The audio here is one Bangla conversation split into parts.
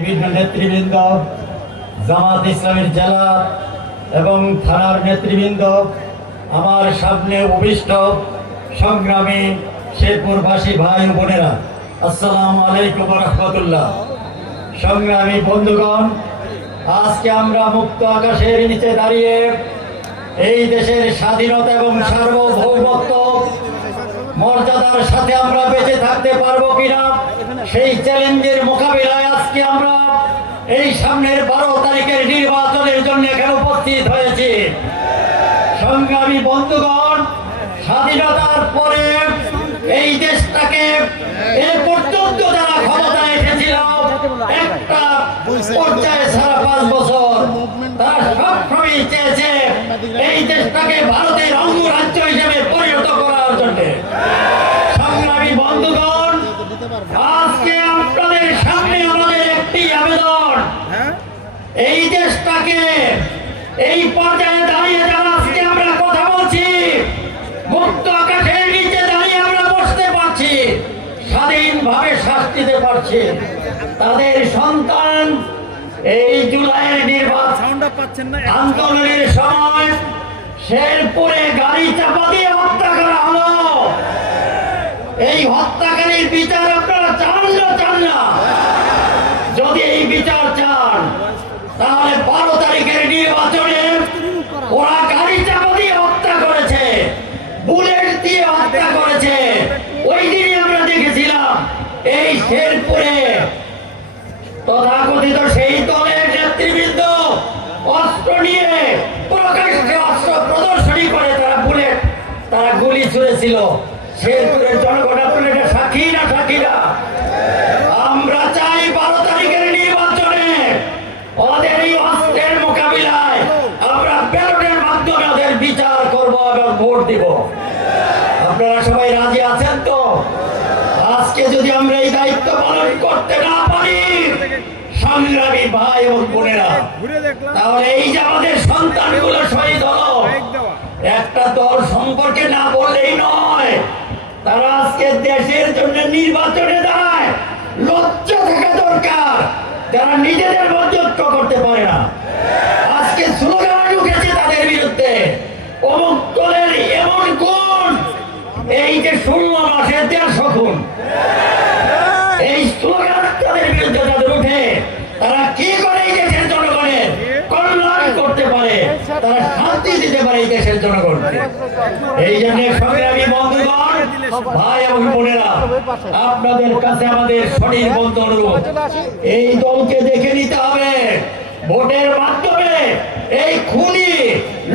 বিভিন্ন নেতৃবৃন্দ, জামাত ইসলামের জেলা এবং থানার নেতৃবৃন্দ, আমার সামনে উপবিষ্ট সংগ্রামী শেরপুরবাসী ভাই ও বোনেরা, আসসালামু আলাইকুম ওয়া রাহমাতুল্লাহ। সংগ্রামী বন্ধুগণ, আজকে আমরা মুক্ত আকাশের নিচে দাঁড়িয়ে এই দেশের স্বাধীনতা এবং সার্বভৌমত্ব মর্যাদার সাথে আমরা বেঁচে থাকতে পারবো কিনা সেই চ্যালেঞ্জের মোকাবিলায় আজকে আমরা এই সামনের 12 তারিখের নির্বাচনের জন্য এখানে উপস্থিত হয়েছি। সংগ্রামী বন্ধুগণ, স্বাধীনতার পরে এই দেশটাকে এ পর্যন্ত যারা ক্ষমতায় এসেছিল একটা পর্যায়ে সারা 5 বছর তারা সবসময় চেয়েছে এই দেশটাকে ভারতের অঙ্গরাজ্য হিসেবে পরিণত করার জন্য। সংগ্রামী বন্ধুগণ, আজকে আপনাদের সামনে আমাদের একটি আবেদন, এই দেশটাকে এই পর্যায়ে দাঁড়িয়ে যারা আজকে আমরা কথা বলছি, মুক্ত আকাশের নিচে দাঁড়িয়ে আমরা বসতে পারছি, স্বাধীনভাবে শ্বাস নিতে পারছি, তাদের সন্তান এই জুলাইয়ের নির্বাচন আন্দোলনের সময় শেরপুরে গাড়ি চাপা দিয়ে হত্যা করা হলো। এই হত্যাকারীর বিচার আপনারা চান না? যদি এই বিচার চান, তাহলে 12 তারিখের নির্বাচনে ওরা গাড়ি চাপা দিয়ে হত্যা করেছে, বুলেট দিয়ে হত্যা করেছে। ওই দিনই আমরা দেখেছিলাম এই শেরপুরে তথাকথিত সেই দলের নেতৃবৃন্দ অস্ত্র নিয়ে প্রকাশ্যে অস্ত্র প্রদর্শনী করে তারা গুলি ছুড়েছিল। শেরপুরের জনগণ আপনারা এটা সাক্ষী না? আমরা চাই 12 তারিখের নির্বাচনে ওদের এই অস্ত্রের মোকাবিলায় আমরা ব্যালটের মাধ্যমে ওদের বিচার করব এবং ভোট দিব। আপনারা সবাই রাজি আছেন তো? আজকে যদি আমরা এই দায়িত্ব পালন করতে না পারি, সংগ্রামী ভাই এবং বোনেরা, তাহলে এই যে আমাদের সন্তানগুলো শহীদ হলো, একটা দল সম্পর্কে না বললেই নয়, তারা আজকে দেশের জন্য নির্বাচনে দাঁড়ায়। লজ্জা থাকা দরকার, যারা নিজেদের মধ্যে ঐক্য করতে পারে না। আজকে স্লোগান উঠেছে তাদের বিরুদ্ধে, অমুক দলের এমন গুণ, এই যে 16 মাসে 150 খুন, এই স্লোগান তাদের বিরুদ্ধে যাদের উঠে, তারা কি করে এই দেশের জনগণের কল্যাণ করতে পারে, তারা শান্তি দিতে পারে এই দেশের জনগণকে। এই জন্য সংগ্রামী বন্ধুগণ, ভাই এবং বোনেরা, আপনাদের কাছে আমাদের সঠিক বন্ধু অনুরোধ, এই দলকে দেখে নিতে হবে ভোটের মাধ্যমে। এই খুনি,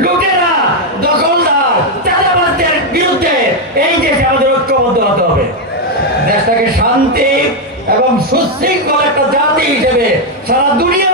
লুটেরা, দখলদার, চাঁদাবাজদের বিরুদ্ধে এই দেশে আমাদের ঐক্যবদ্ধ হতে হবে। দেশটাকে শান্তি এবং সুশৃঙ্খল একটা জাতি হিসেবে সারা দুনিয়া